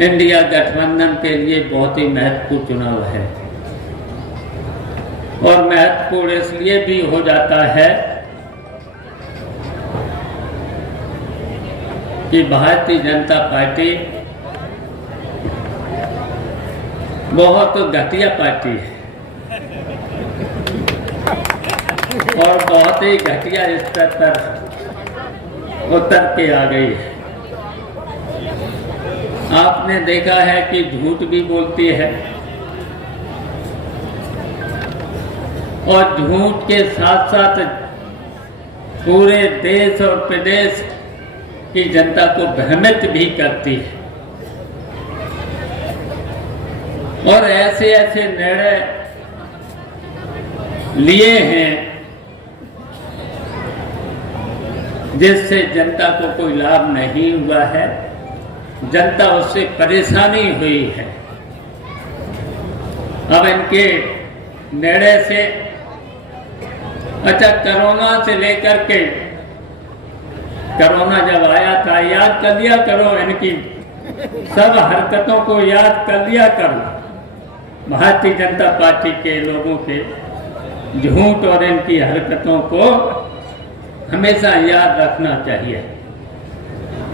India गठबंधन के लिए बहुत ही महत्वपूर्ण चुनाव है और महत्वपूर्ण इसलिए भी हो जाता है कि भारतीय जनता पार्टी बहुत घटिया पार्टी है और बहुत ही घटिया स्तर पर उतर के आ गई है। आपने देखा है कि झूठ भी बोलती है और झूठ के साथ साथ पूरे देश और प्रदेश की जनता को भ्रमित भी करती है और ऐसे ऐसे निर्णय लिए हैं जिससे जनता को कोई लाभ नहीं हुआ है, जनता उससे परेशानी हुई है। अब इनके निर्णय से अच्छा कोरोना से लेकर के कोरोना जब आया था याद कर लिया करो, इनकी सब हरकतों को याद कर लिया करो। भारतीय जनता पार्टी के लोगों के झूठ और इनकी हरकतों को हमेशा याद रखना चाहिए।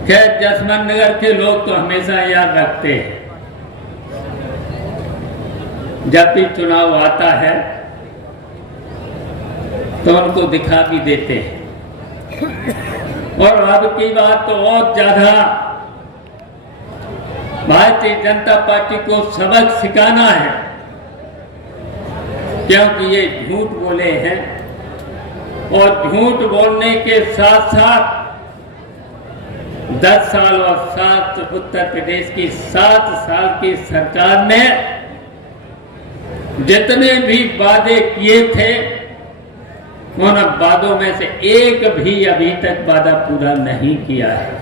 खैर जसवंत नगर के लोग तो हमेशा याद रखते हैं, जब भी चुनाव आता है तो उनको दिखा भी देते हैं और अब की बात तो और ज्यादा भारतीय जनता पार्टी को सबक सिखाना है, क्योंकि ये झूठ बोले हैं और झूठ बोलने के साथ साथ 10 साल और 7 उत्तर प्रदेश की 7 साल की सरकार ने जितने भी वादे किए थे उन वादों में से एक भी अभी तक वादा पूरा नहीं किया है।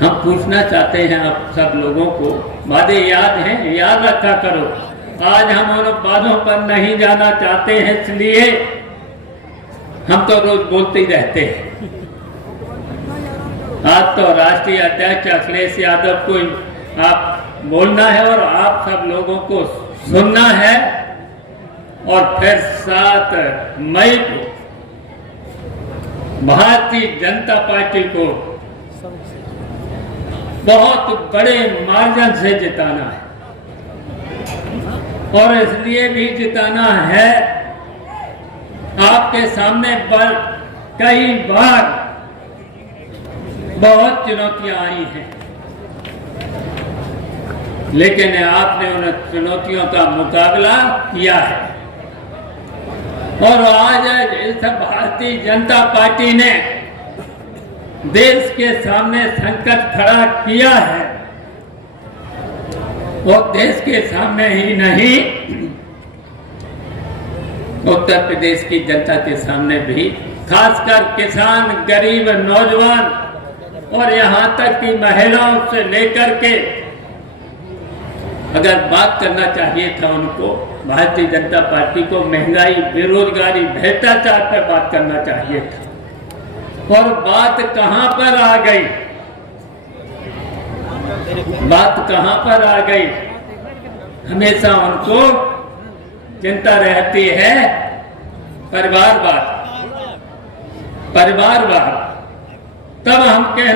हम पूछना चाहते हैं आप सब लोगों को, वादे याद हैं? याद रखा करो। आज हम उन वादों पर नहीं जाना चाहते हैं, इसलिए हम तो रोज बोलते ही रहते हैं। आज तो राष्ट्रीय अध्यक्ष अखिलेश यादव को आप बोलना है और आप सब लोगों को सुनना है और फिर 7 मई को भारतीय जनता पार्टी को बहुत बड़े मार्जिन से जिताना है और इसलिए भी जिताना है, आपके सामने पर कई बार बहुत चुनौतियां आई हैं, लेकिन आपने उन चुनौतियों का मुकाबला किया है और आज इस भारतीय जनता पार्टी ने देश के सामने संकट खड़ा किया है और देश के सामने ही नहीं उत्तर प्रदेश की जनता के सामने भी, खासकर किसान, गरीब, नौजवान और यहाँ तक कि महिलाओं से लेकर के अगर बात करना चाहिए था उनको, भारतीय जनता पार्टी को महंगाई, बेरोजगारी, भ्रष्टाचार पर बात करना चाहिए था और बात कहां पर आ गई? बात कहां पर आ गई? हमेशा उनको चिंता रहती है परिवारवाद। तब हम कहना